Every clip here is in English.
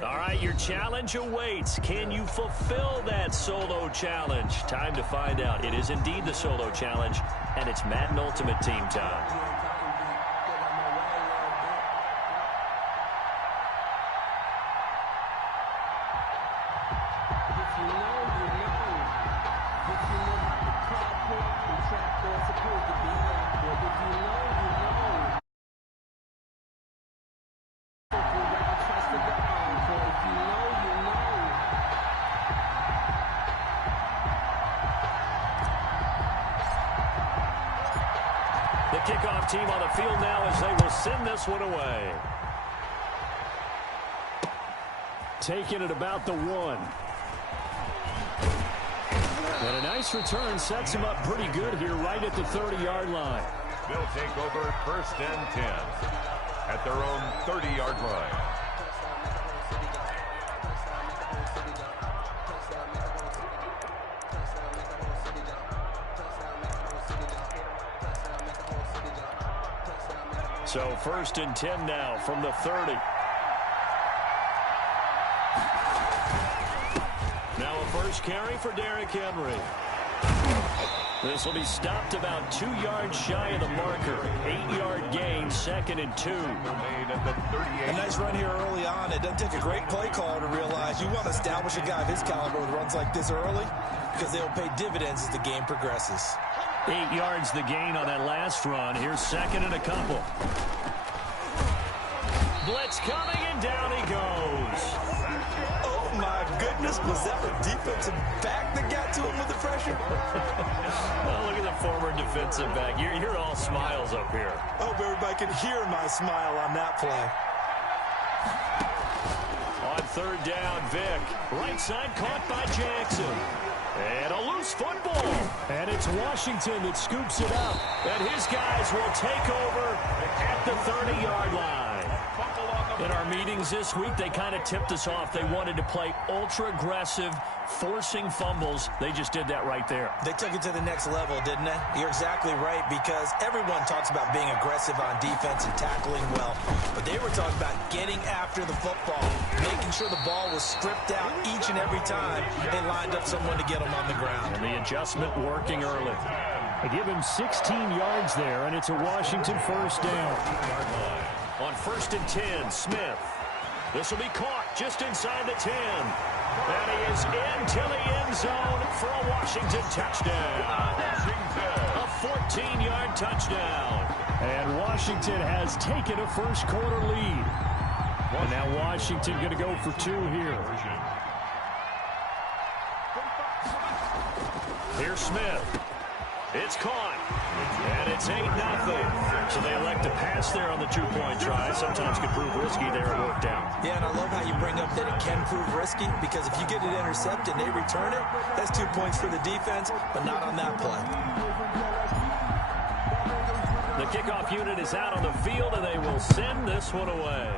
All right, your challenge awaits. Can you fulfill that solo challenge? Time to find out. It is indeed the solo challenge, and it's Madden Ultimate Team time. The kickoff team on the field now as they will send this one away. Taking it about the 1. And a nice return sets them up pretty good here right at the 30-yard line. They'll take over 1st and 10 at their own 30-yard line. So 1st and 10 now from the 30. Now a first carry for Derrick Henry. This will be stopped about 2 yards shy of the marker. 8-yard gain, 2nd and 2. A nice run here early on. It doesn't take a great play caller to realize you want to establish a guy of his caliber with runs like this early because they'll pay dividends as the game progresses. 8 yards the gain on that last run. Here's 2nd and a couple. Blitz coming, and down he goes. Oh, my goodness. Was that a defensive back that got to him with the pressure? Oh, look at the former defensive back. You're all smiles up here. I hope everybody can hear my smile on that play. On 3rd down, Vick. Right side caught by Jackson. And a loose football. And it's Washington that scoops it up. And his guys will take over at the 30-yard line. In our meetings this week, they kind of tipped us off. They wanted to play ultra-aggressive, forcing fumbles. They just did that right there. They took it to the next level, didn't they? You're exactly right, because everyone talks about being aggressive on defense and tackling well. But they were talking about getting after the football, making sure the ball was stripped out each and every time they lined up someone to get them on the ground. And the adjustment working early. They give him 16 yards there, and it's a Washington first down. On 1st and 10, Smith. This will be caught just inside the 10. And he is into the end zone for a Washington touchdown. A 14-yard touchdown. And Washington has taken a first-quarter lead. And now Washington going to go for 2 here. Here's Smith. It's caught. And it's 8-0. So they elect to pass there on the 2-point try. Sometimes can prove risky there at work down. Yeah, and I love how you bring up that it can prove risky, because if you get it intercepted and they return it, that's 2 points for the defense, but not on that play. The kickoff unit is out on the field, and they will send this one away.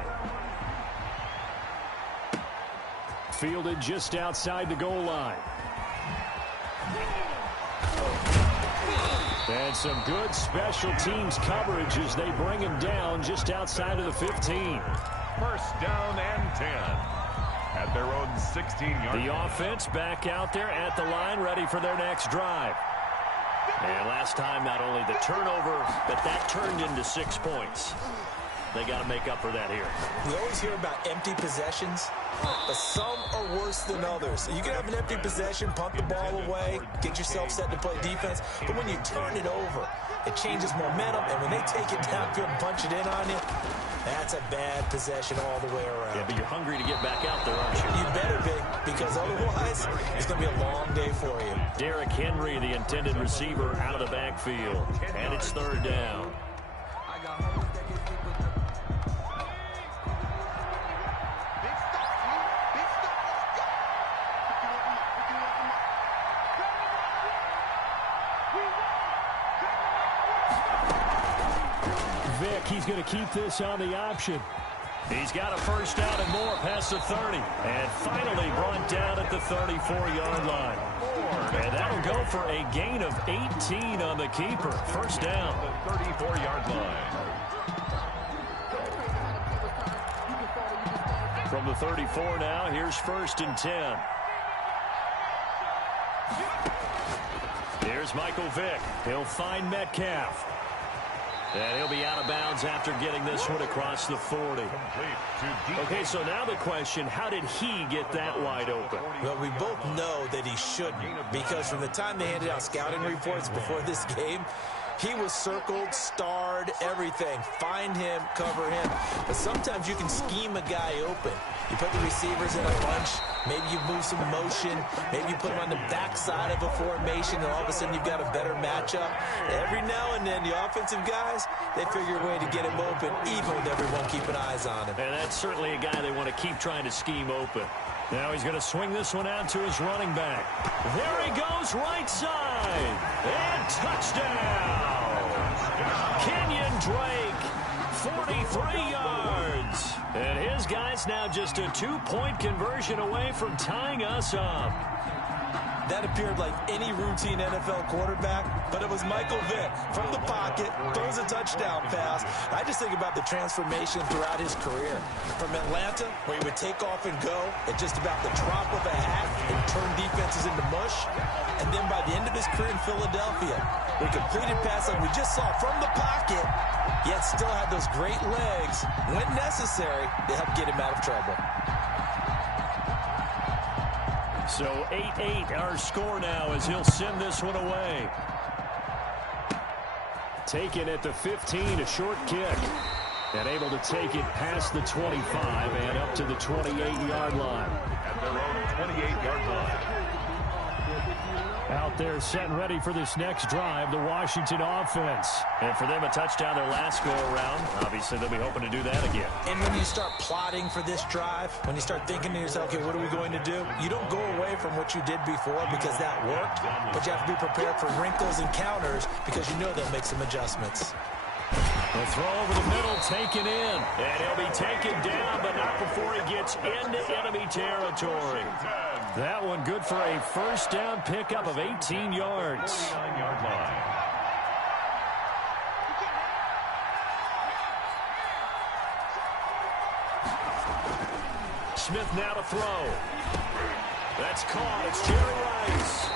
Fielded just outside the goal line. And some good special teams coverage as they bring him down just outside of the 15. 1st down and 10 at their own 16-yard line. The offense back out there at the line, ready for their next drive. And last time, not only the turnover, but that turned into 6 points. They got to make up for that here. We always hear about empty possessions, but some are worse than others. You can have an empty possession, punt the ball away, get yourself set to play defense, but when you turn it over, it changes momentum, and when they take it downfield and punch it in on you, that's a bad possession all the way around. Yeah, but you're hungry to get back out there, aren't you? You better be, because otherwise, it's going to be a long day for you. Derrick Henry, the intended receiver, out of the backfield, and it's 3rd down. Vick, he's going to keep this on the option. He's got a first down and more past the 30. And finally brought down at the 34-yard line. And that'll go for a gain of 18 on the keeper. First down. The 34-yard line. From the 34 now, here's 1st and 10. Here's Michael Vick. He'll find Metcalf. And he'll be out of bounds after getting this one across the 40. Okay, so now the question, how did he get that wide open? Well, we both know that he shouldn't, because from the time they handed out scouting reports before this game, he was circled, starred, everything. Find him, cover him. But sometimes you can scheme a guy open. You put the receivers in a bunch. Maybe you move some motion. Maybe you put them on the backside of a formation, and all of a sudden you've got a better matchup. Every now and then, the offensive guys, they figure a way to get him open, even with everyone keeping eyes on him. And that's certainly a guy they want to keep trying to scheme open. Now he's going to swing this one out to his running back. There he goes, right side. And touchdown. Kenyon Drake, 43 yards. And his guy's now just a 2-point conversion away from tying us up. That appeared like any routine NFL quarterback, but it was Michael Vick from the pocket, throws a touchdown pass. I just think about the transformation throughout his career. From Atlanta, where he would take off and go at just about the drop of a hat and turn defenses into mush. And then by the end of his career in Philadelphia, where he completed pass like we just saw from the pocket, yet still had those great legs. When necessary, they helped get him out of trouble. So 8-8 our score now as he'll send this one away. Taken at the 15, a short kick. And able to take it past the 25 and up to the 28-yard line. At their own 28-yard line. Out there set and ready for this next drive, the Washington offense. And for them, a touchdown their last go-around. Obviously, they'll be hoping to do that again. And when you start plotting for this drive, when you start thinking to yourself, okay, what are we going to do? You don't go away from what you did before because that worked, but you have to be prepared for wrinkles and counters because you know they'll make some adjustments. The throw over the middle, taken in. And he'll be taken down, but not before he gets into enemy territory. That one good for a first down pickup of 18 yards. 9-yard line. Smith now to throw. That's caught. It's Jerry Rice.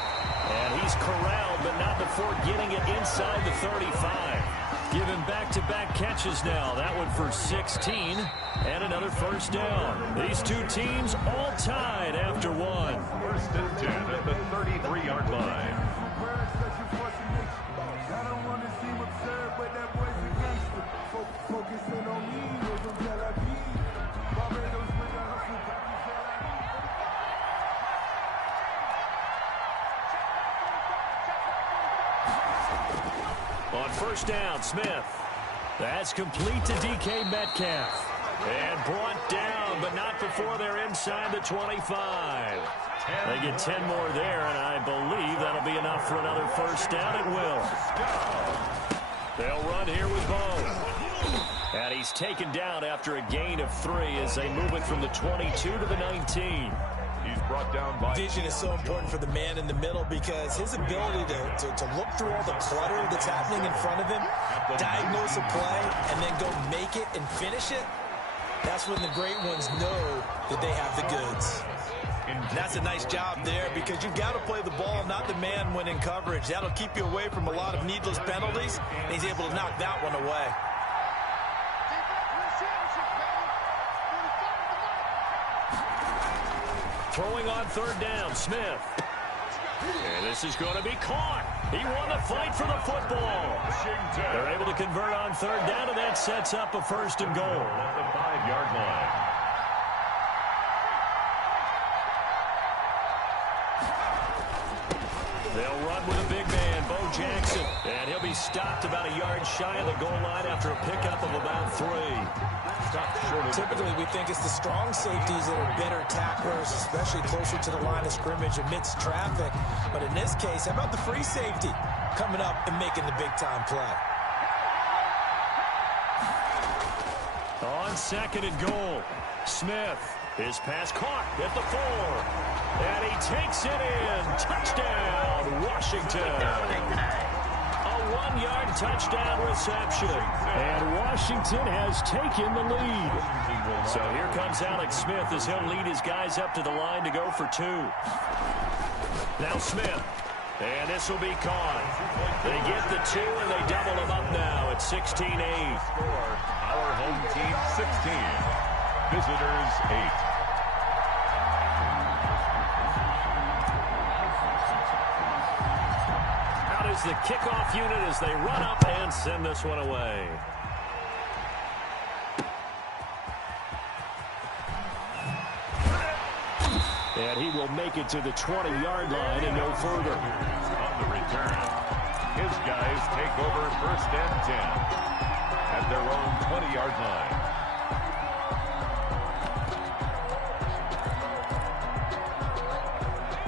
And he's corralled, but not before getting it inside the 35. Give him back-to-back catches now. That one for 16 and another first down. These two teams all tied after one. 1st and 10 at the 33-yard line. On first down, Smith. That's complete to DK Metcalf. And brought down, but not before they're inside the 25. They get 10 more there, and I believe that'll be enough for another first down. It will. They'll run here with Bo. And he's taken down after a gain of 3 as they move it from the 22 to the 19. He's brought down by... Vision is so important for the man in the middle because his ability to look through all the clutter that's happening in front of him, diagnose a play, and then go make it and finish it, that's when the great ones know that they have the goods. And that's a nice job there because you've got to play the ball, not the man when in coverage. That'll keep you away from a lot of needless penalties, and he's able to knock that one away. Throwing on third down, Smith. And this is going to be caught. He won the fight for the football. They're able to convert on third down, and that sets up a first and goal. At the 5-yard line. They'll run with a big man, Bo Jackson. And he'll be stopped about a yard shy of the goal line after a pickup of about 3. Typically, we think it's the strong safeties that are better tacklers, especially closer to the line of scrimmage amidst traffic. But in this case, how about the free safety coming up and making the big-time play? On second and goal, Smith. His pass caught at the 4. And he takes it in. Touchdown, Washington. A 31-yard touchdown reception. And Washington has taken the lead. So here comes Alex Smith as he'll lead his guys up to the line to go for 2. Now Smith. And this will be caught. They get the 2, and they double them up now at 16-8. Our home team 16. Visitors 8. Is the kickoff unit as they run up and send this one away. And he will make it to the 20-yard line and no further. On the return, his guys take over 1st and 10 at their own 20-yard line.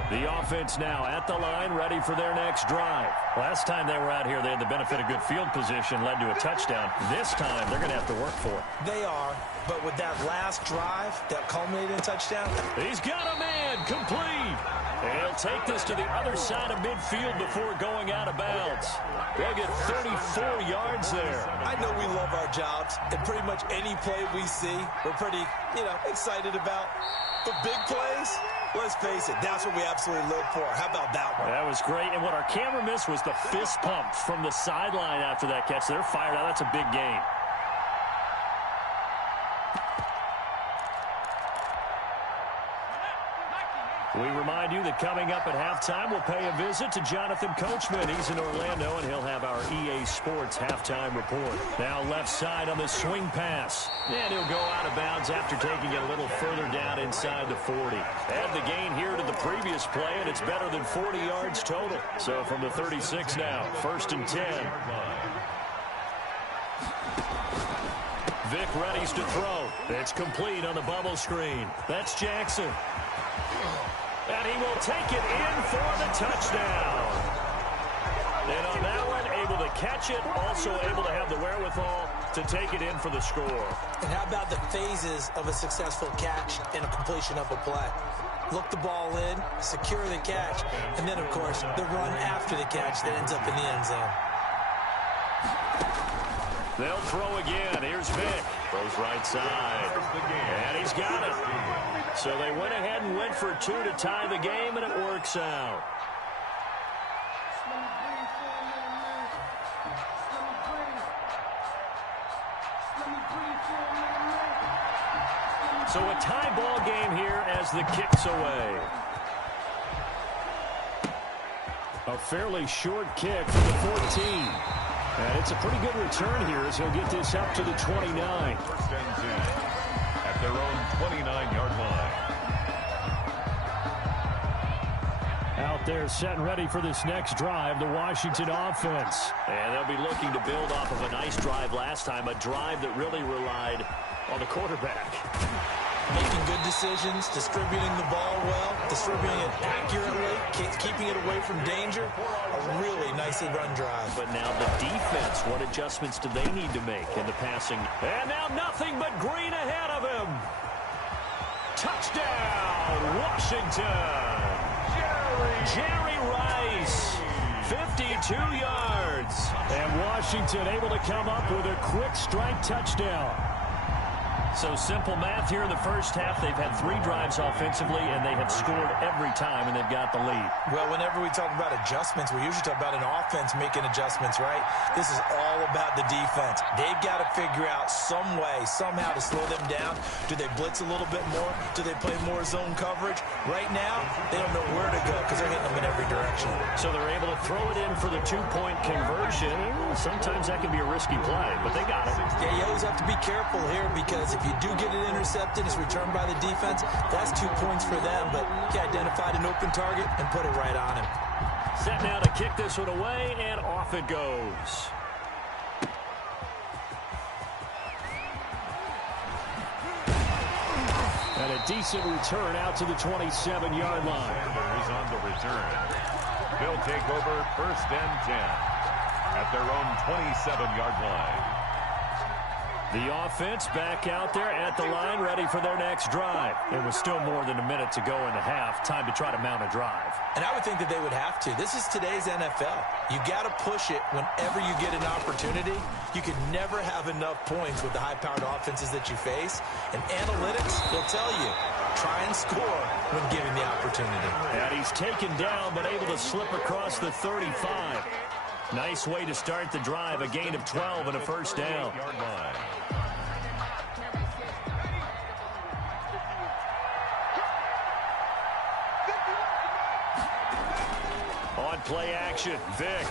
The offense now at the line, ready for their next drive. Last time they were out here, they had the benefit of good field position, led to a touchdown. This time, they're going to have to work for it. They are, but with that last drive that culminated in a touchdown. He's got a man, complete. And he'll take this to the other side of midfield before going out of bounds. They'll get 34 yards there. I know we love our jobs, and pretty much any play we see, we're pretty, excited about. But big plays, let's face it, that's what we absolutely live for. How about that one? That was great. And what our camera missed was the fist pump from the sideline after that catch. They're fired out. That's a big gain. We remind you that coming up at halftime, we'll pay a visit to Jonathan Coachman. He's in Orlando, and he'll have our EA Sports halftime report. Now left side on the swing pass. And he'll go out of bounds after taking it a little further down inside the 40. Add the gain here to the previous play, and it's better than 40 yards total. So from the 36 now, 1st and 10. Vic readies to throw. It's complete on the bubble screen. That's Jackson. And he will take it in for the touchdown. And on that one, able to catch it, also able to have the wherewithal to take it in for the score. And how about the phases of a successful catch and a completion of a play? Look the ball in, secure the catch, and then, of course, the run after the catch that ends up in the end zone. They'll throw again. Here's Vic. Throws right side. And he's got it. So they went ahead and went for 2 to tie the game, and it works out. So a tie ball game here as the kick's away. A fairly short kick for the 14. And it's a pretty good return here as he'll get this up to the 29. 1st and 10 at their own 29-yard line. Out there set and ready for this next drive, the Washington offense. And they'll be looking to build off of a nice drive last time, a drive that really relied on the quarterback. Making good decisions, distributing the ball well, distributing it accurately, keeping it away from danger. A really nicely run drive. But now the defense, what adjustments do they need to make in the passing? And now nothing but green ahead of him. Touchdown, Washington. Jerry Rice, 52 yards. And Washington able to come up with a quick strike touchdown. So simple math here in the first half. They've had 3 drives offensively, and they have scored every time, and they've got the lead. Well, whenever we talk about adjustments, we usually talk about an offense making adjustments, right? This is all about the defense. They've got to figure out some way, somehow to slow them down. Do they blitz a little bit more? Do they play more zone coverage? Right now, they don't know where to go because they're hitting them in every direction. So they're able to throw it in for the 2-point conversion. Sometimes that can be a risky play, but they got it. Yeah, you always have to be careful here because if you do get it intercepted, it's returned by the defense, that's 2 points for them, but he identified an open target and put it right on him. Set now to kick this one away, and off it goes. And a decent return out to the 27-yard line. Is on the return. They'll take over 1st and 10 at their own 27-yard line. The offense back out there at the line, ready for their next drive. There was still more than a minute to go in the half. Time to try to mount a drive. And I would think that they would have to. This is today's NFL. You got to push it whenever you get an opportunity. You can never have enough points with the high-powered offenses that you face. And analytics will tell you, try and score when given the opportunity. And he's taken down, but able to slip across the 35. Nice way to start the drive, a gain of 12 and a first down. On play action, Vick.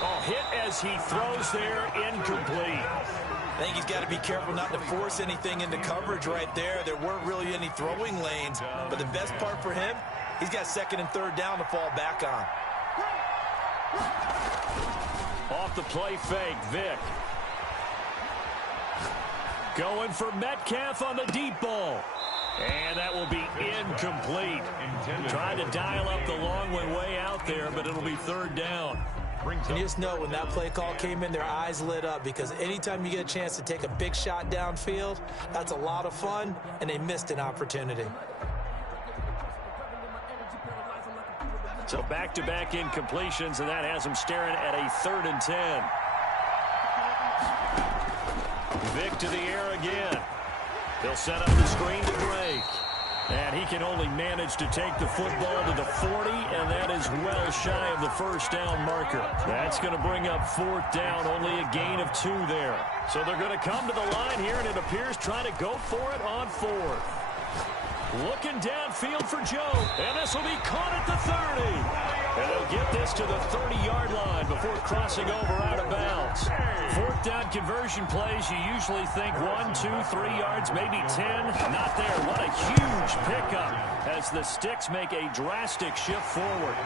Oh, hit as he throws there, incomplete. I think he's got to be careful not to force anything into coverage right there. There weren't really any throwing lanes, but the best part for him, he's got second and third down to fall back on. Off the play fake, Vick. Going for Metcalf on the deep ball. And that will be incomplete. Trying to dial up the long one way out there, but it'll be third down. And you just know when that play call came in, their eyes lit up, because anytime you get a chance to take a big shot downfield, that's a lot of fun, and they missed an opportunity. So back-to-back incompletions, and that has them staring at a 3rd and 10. Vick to the air again. He'll set up the screen to break. And he can only manage to take the football to the 40, and that is well shy of the first down marker. That's going to bring up 4th down, only a gain of 2 there. So they're going to come to the line here, and it appears trying to go for it on 4th. Looking downfield for Joe, and this will be caught at the 30. And they'll get this to the 30-yard line before crossing over out of bounds. 4th down conversion plays, you usually think 1, 2, 3 yards, maybe 10. Not there. What a huge pickup as the Sticks make a drastic shift forward.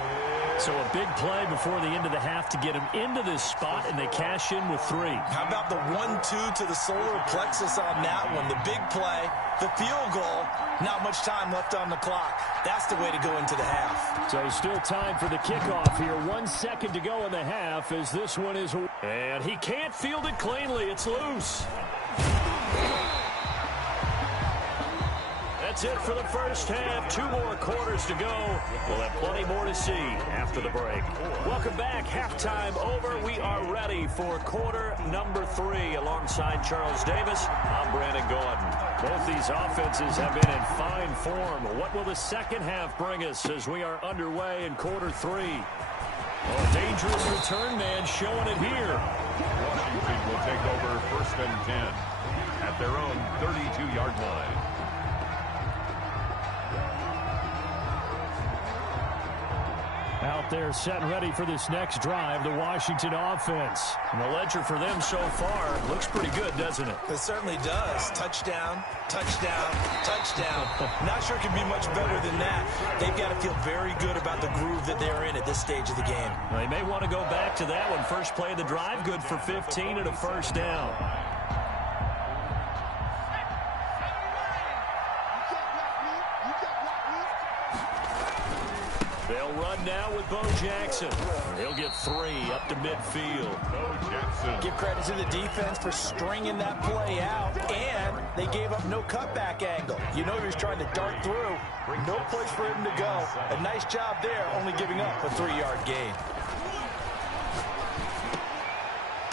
So a big play before the end of the half to get him into this spot, and they cash in with 3. How about the 1-2 to the solar plexus on that one? The big play, the field goal, not much time left on the clock. That's the way to go into the half. So still time for the kickoff here. 1 second to go in the half as this one is... And he can't field it cleanly. It's loose. That's it for the first half. 2 more quarters to go. We'll have plenty more to see after the break. Welcome back. Halftime over. We are ready for quarter number 3. Alongside Charles Davis, I'm Brandon Gordon. Both these offenses have been in fine form. What will the second half bring us as we are underway in quarter 3? Oh, a dangerous return man showing it here. Washington will take over 1st and 10 at their own 32-yard line. Out there set and ready for this next drive, the Washington offense. And the ledger for them so far looks pretty good, doesn't it? It certainly does. Touchdown, touchdown, touchdown. Not sure it can be much better than that. They've got to feel very good about the groove that they're in at this stage of the game. Well, they may want to go back to that one. First play of the drive, good for 15 and a first down. They'll run now with Bo Jackson. He'll get 3 up to midfield. Bo Jackson. Give credit to the defense for stringing that play out, and they gave up no cutback angle. You know he was trying to dart through. No place for him to go. A nice job there, only giving up a 3-yard gain.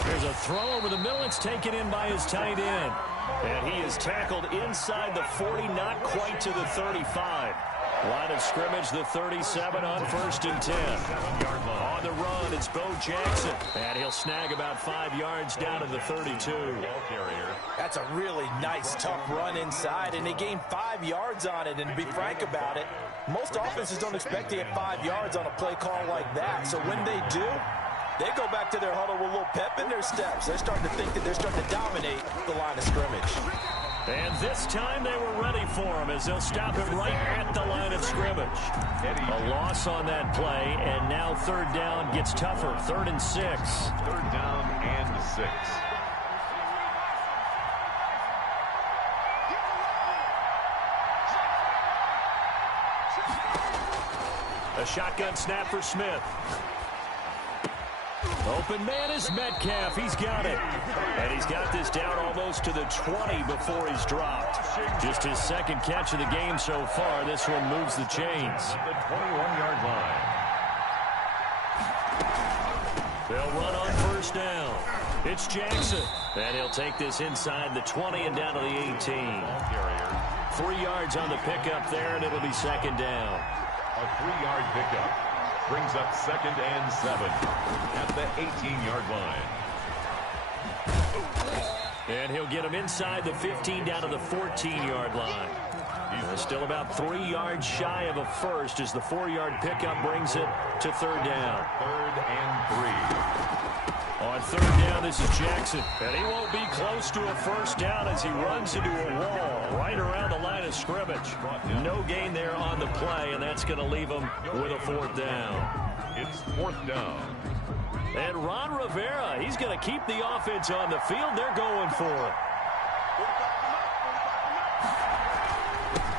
There's a throw over the middle. It's taken in by his tight end. And he is tackled inside the 40, not quite to the 35. Line of scrimmage, the 37 on 1st and 10. On the run, it's Bo Jackson. And he'll snag about 5 yards down to the 32. That's a really nice, tough run inside, and they gained 5 yards on it. And to be frank about it, most offenses don't expect to get 5 yards on a play call like that. So when they do, they go back to their huddle with a little pep in their steps. They're starting to think that they're starting to dominate the line of scrimmage. And this time they were ready for him as they'll stop it right at the line of scrimmage. A loss on that play, and now 3rd down gets tougher. 3rd and 6. 3rd down and 6. A shotgun snap for Smith. Open man is Metcalf. He's got it. And he's got this down almost to the 20 before he's dropped. Just his second catch of the game so far. This one moves the chains. The 21-yard line. They'll run on first down. It's Jackson. And he'll take this inside the 20 and down to the 18. 3 yards on the pickup there, and it'll be second down. A 3-yard pickup. Brings up 2nd and 7 at the 18-yard line. And he'll get him inside the 15 down to the 14-yard line. He's still about 3 yards shy of a first as the 4-yard pickup brings it to 3rd down. 3rd and 3. On 3rd down, this is Jackson. And he won't be close to a first down as he runs into a wall right around the line of scrimmage. No gain there on the play, and that's going to leave him with a 4th down. It's 4th down. And Ron Rivera, he's going to keep the offense on the field. They're going for it.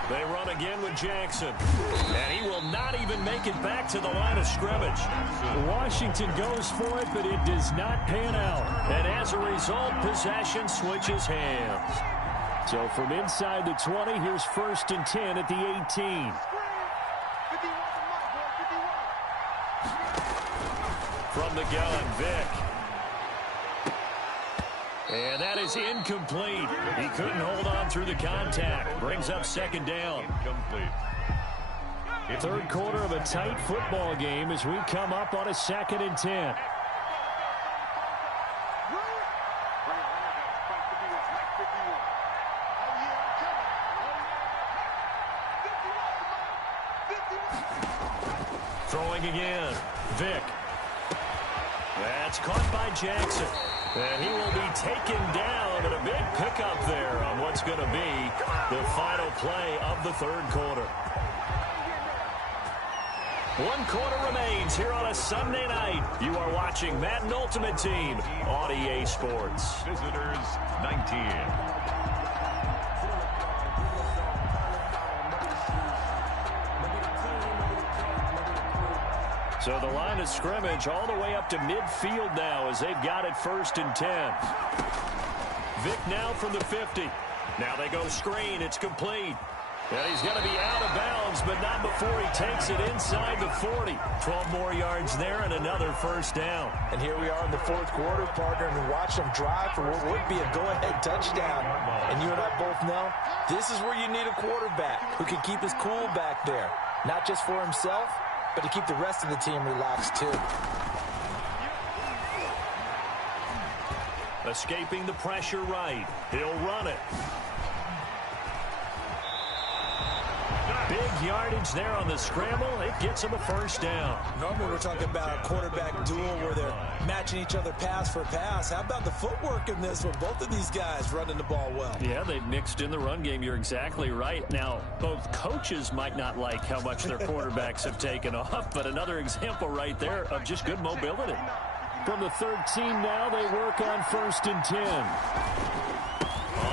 They run again with Jackson. And he will not even make it back to the line of scrimmage. Washington goes for it, but it does not pan out. And as a result, possession switches hands. So from inside the 20, here's 1st and 10 at the 18. From the gun, Vick. And that is incomplete. He couldn't hold on through the contact. Brings up 2nd down. Incomplete. 3rd quarter of a tight football game as we come up on a 2nd and 10. Throwing again. Vick. That's caught by Jackson. And he will be taken down, but a big pickup there on what's going to be the final play of the 3rd quarter. 1 quarter remains here on a Sunday night. You are watching Madden Ultimate Team on EA Sports. Visitors 19. So the line of scrimmage all the way up to midfield now as they've got it 1st and 10. Vick now from the 50. Now they go screen. It's complete. And he's going to be out of bounds, but not before he takes it inside the 40. 12 more yards there and another 1st down. And here we are in the 4th quarter, partner, and watch them drive for what would be a go-ahead touchdown. And you and I both know this is where you need a quarterback who can keep his cool back there. Not just for himself, but to keep the rest of the team relaxed, too. Escaping the pressure right. He'll run it. Big yardage there on the scramble. It gets him a 1st down. Normally we're talking about a quarterback duel where they're matching each other pass for pass. How about the footwork in this with both of these guys running the ball well? Yeah, they've mixed in the run game. You're exactly right. Now, both coaches might not like how much their quarterbacks have taken off, but another example right there of just good mobility. From the 13 now, they work on 1st and 10.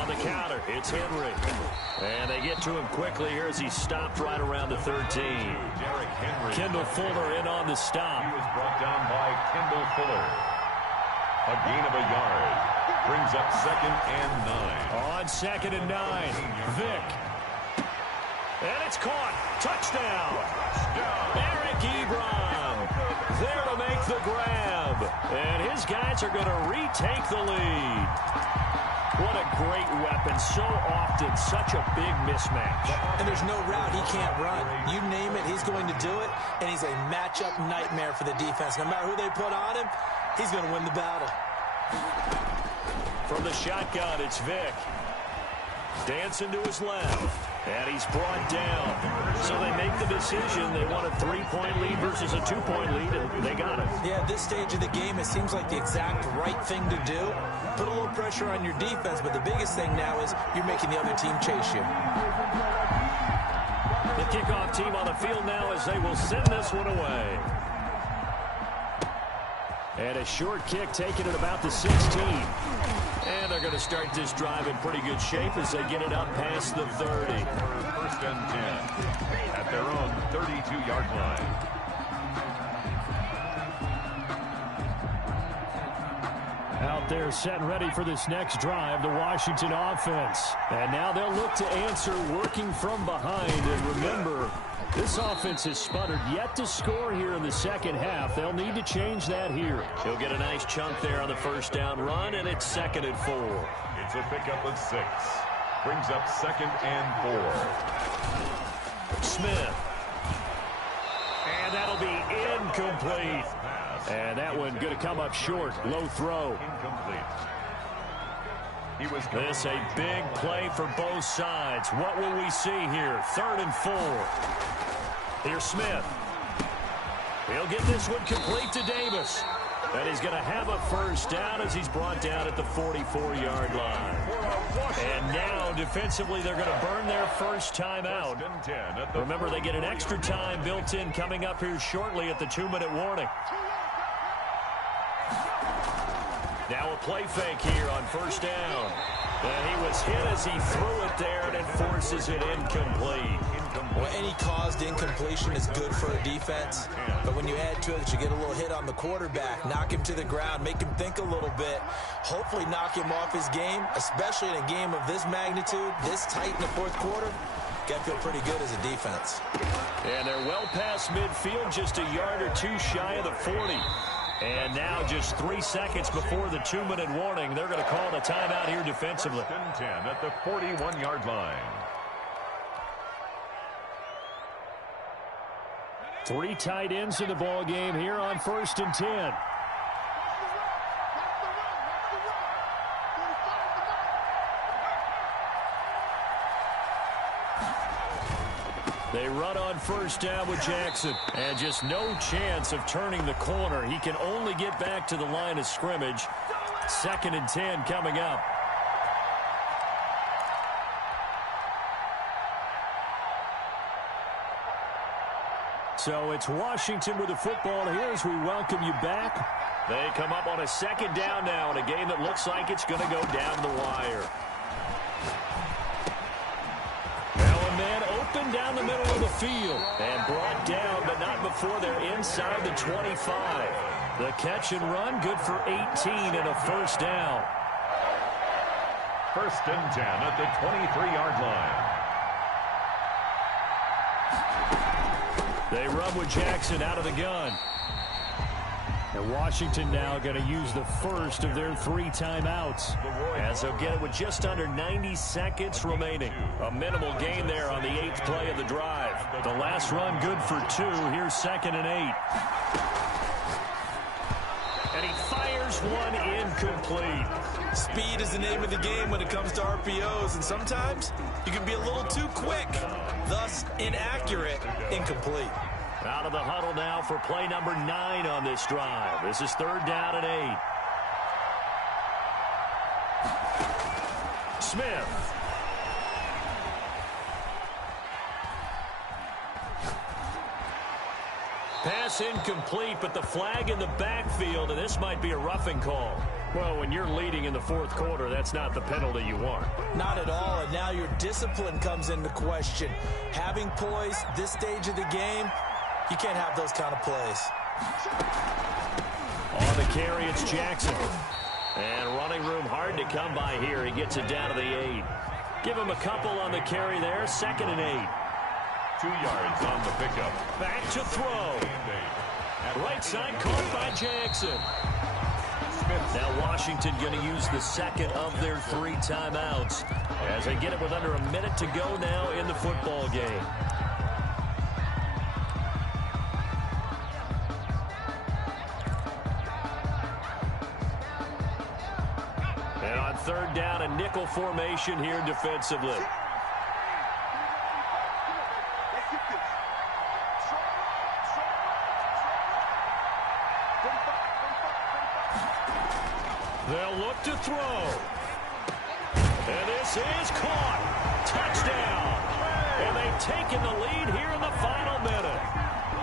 On the counter, it's Henry. And they get to him quickly here as he stopped right around the 13. Derrick Henry. Kendall Fuller in on the stop. He was brought down by Kendall Fuller. A gain of a yard. Brings up 2nd and 9. On 2nd and 9, Vick. And it's caught. Touchdown. Eric Ebron there to make the grab. And his guys are going to retake the lead. What a great weapon. So often, such a big mismatch. And there's no route he can't run. You name it, he's going to do it. And he's a matchup nightmare for the defense. No matter who they put on him, he's going to win the battle. From the shotgun, it's Vick. Dancing to his left. And he's brought down. So they make the decision. They want a 3-point lead versus a 2-point lead, and they got it. Yeah, at this stage of the game, it seems like the exact right thing to do. Put a little pressure on your defense, but the biggest thing now is you're making the other team chase you. The kickoff team on the field now as they will send this one away. And a short kick taken at about the 16. And they're going to start this drive in pretty good shape as they get it up past the 30. 1st and 10 at their own 32-yard line. Out there set and ready for this next drive, the Washington offense. And now they'll look to answer working from behind. And remember, this offense has sputtered yet to score here in the second half. They'll need to change that here. He'll get a nice chunk there on the first down run, and it's 2nd and 4. It's a pickup of 6. Brings up 2nd and 4. Smith. And that'll be incomplete. And that one going to come up short. Low throw. Incomplete. This a big play for both sides. What will we see here? 3rd and 4. Here's Smith. He'll get this one complete to Davis. And he's going to have a first down as he's brought down at the 44-yard line. And now, defensively, they're going to burn their first timeout. Remember, they get an extra time built in coming up here shortly at the 2-minute warning. Now a play fake here on first down. And he was hit as he threw it there, and it forces it incomplete. Well, any caused incompletion is good for a defense. But when you add to it, you get a little hit on the quarterback, knock him to the ground, make him think a little bit, hopefully knock him off his game, especially in a game of this magnitude, this tight in the fourth quarter. Got to feel pretty good as a defense. And they're well past midfield, just a yard or two shy of the 40. And now just 3 seconds before the 2-minute warning, they're going to call a timeout here defensively. 1st and 10 at the 41-yard line. 3 tight ends in the ball game here on 1st and 10. They run on first down with Jackson. And just no chance of turning the corner. He can only get back to the line of scrimmage. 2nd and 10 coming up. So it's Washington with the football here as we welcome you back. They come up on a 2nd down now in a game that looks like it's going to go down the wire. Now a man open down the middle of the field and brought down, but not before they're inside the 25. The catch and run good for 18 and a first down. 1st and 10 at the 23-yard line. They run with Jackson out of the gun. And Washington now going to use the first of their 3 timeouts. As they'll get it with just under 90 seconds remaining. A minimal gain there on the 8th play of the drive. The last run good for 2. Here's 2nd and 8. And he fires one incomplete. Speed is the name of the game when it comes to RPOs, and sometimes you can be a little too quick, thus inaccurate, incomplete. Out of the huddle now for play number 9 on this drive. This is 3rd down and 8. Smith. Pass incomplete, but the flag in the backfield, and this might be a roughing call. Well, when you're leading in the 4th quarter, that's not the penalty you want. Not at all, and now your discipline comes into question. Having poise this stage of the game, you can't have those kind of plays. On the carry, it's Jackson. And running room hard to come by here. He gets it down to the 8. Give him a couple on the carry there. 2nd and 8. 2 yards on the pickup. Back to throw. Right side caught by Jackson. Now Washington going to use the 2nd of their 3 timeouts as they get it with under a minute to go now in the football game. And on 3rd down, a nickel formation here defensively. They'll look to throw. And this is caught. Touchdown. And they've taken the lead here in the final minute.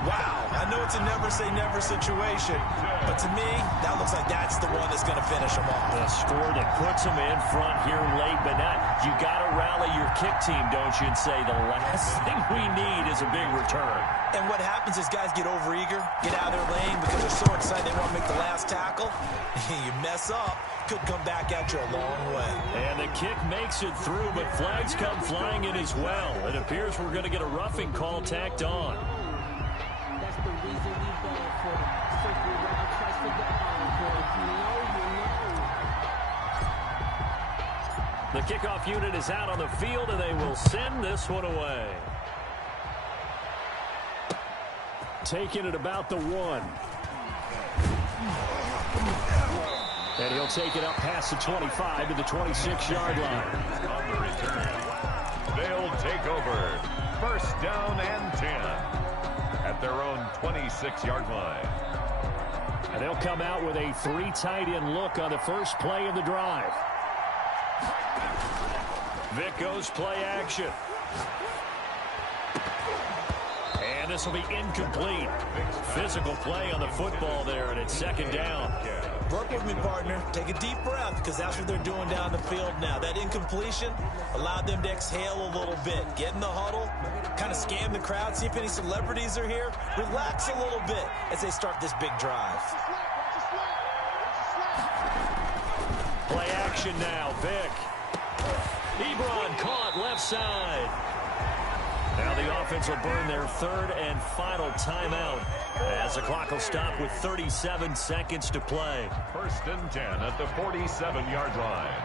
Wow, I know it's a never-say-never situation, but to me, that looks like that's the one that's going to finish. finish them off. The score that puts them in front here late, but not. You got to rally your kick team, don't you, and say the last thing we need is a big return. And what happens is guys get overeager, get out of their lane because they're so excited they want to make the last tackle. You mess up, could come back at you a long way. And the kick makes it through, but flags come flying in as well. It appears we're going to get a roughing call tacked on. That's the reason we ball for the circle round, trust for the boys. You know. The kickoff unit is out on the field, and they will send this one away. Taking it about the 1. And he'll take it up past the 25 to the 26-yard line. On the return, they'll take over. First down and 10 at their own 26-yard line. And they'll come out with a 3 tight end look on the first play of the drive. Vick goes play action. And this will be incomplete. Physical play on the football there, and it's second down. Work with me, partner. Take a deep breath, because that's what they're doing down the field now. That incompletion allowed them to exhale a little bit. Get in the huddle, kind of scan the crowd, see if any celebrities are here. Relax a little bit as they start this big drive. Play action now, Vick. Ebron caught left side. Now the offense will burn their third and final timeout as the clock will stop with 37 seconds to play. First and 10 at the 47-yard line.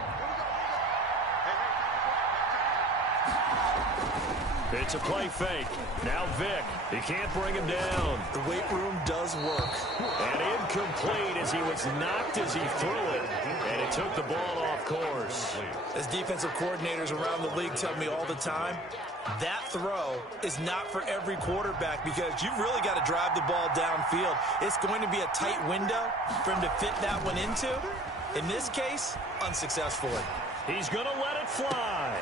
It's a play fake. Now Vick. He can't bring him down. The weight room does work. And incomplete as he was knocked as he threw it. And it took the ball off course. As defensive coordinators around the league tell me all the time, that throw is not for every quarterback because you've really got to drive the ball downfield. It's going to be a tight window for him to fit that one into. In this case, unsuccessfully. He's going to let it fly.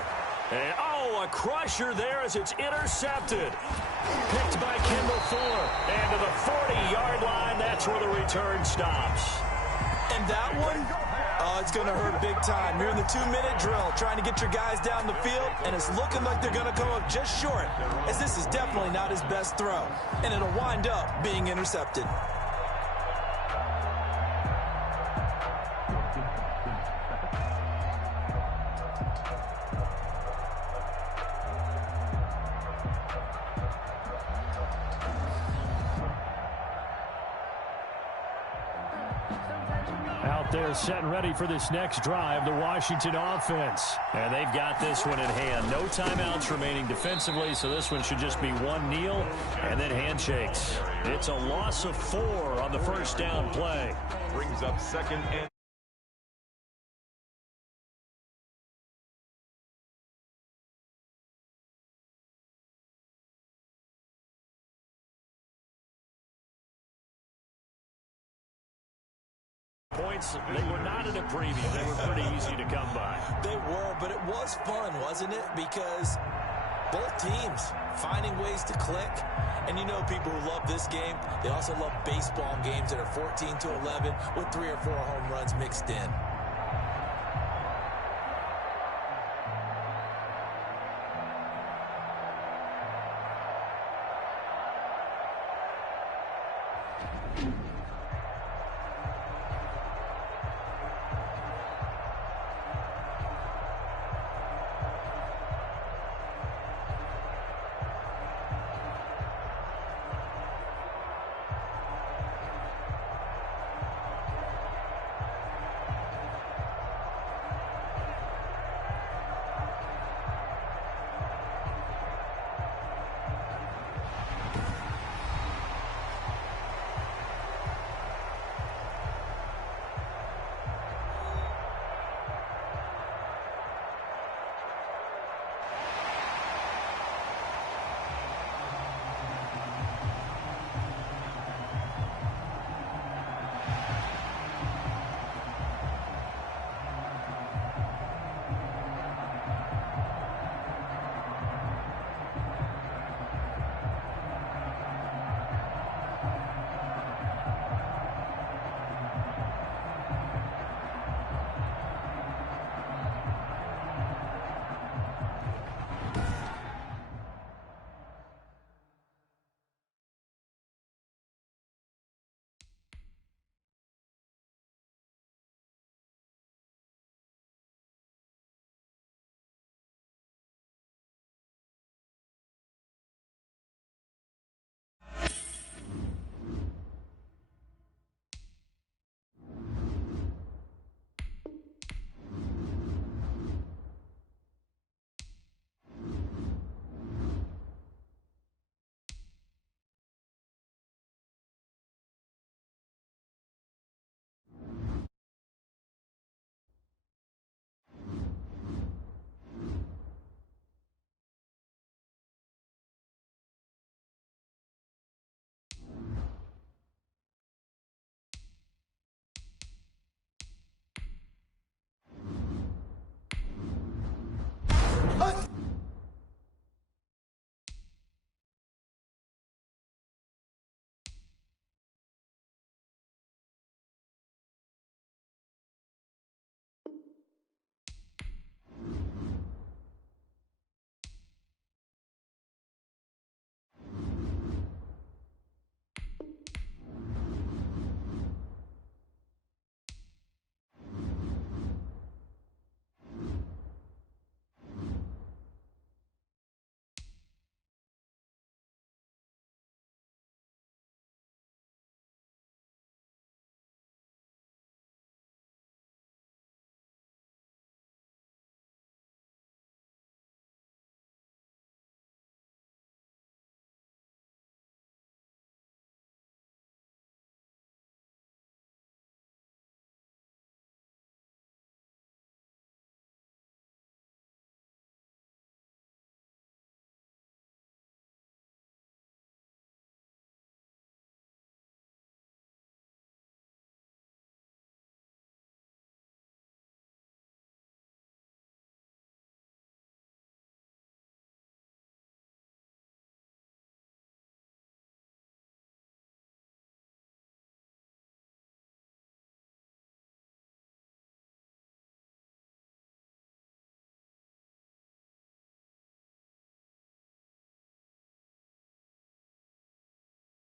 And, a crusher there as it's intercepted. Picked by Kendall Thorne. And to the 40-yard line, that's where the return stops. And that one, it's going to hurt big time. You're in the 2-minute drill trying to get your guys down the field, and it's looking like they're going to come up just short, as this is definitely not his best throw. And it'll wind up being intercepted. They're set and ready for this next drive, the Washington offense. And they've got this one in hand. No timeouts remaining defensively, so this one should just be one kneel and then handshakes. It's a loss of 4 on the first down play. Brings up second and points. They were not in a preview. They were pretty easy to come by. They were, but it was fun, wasn't it? Because both teams finding ways to click. And you know people who love this game, they also love baseball games that are 14-11 with 3 or 4 home runs mixed in.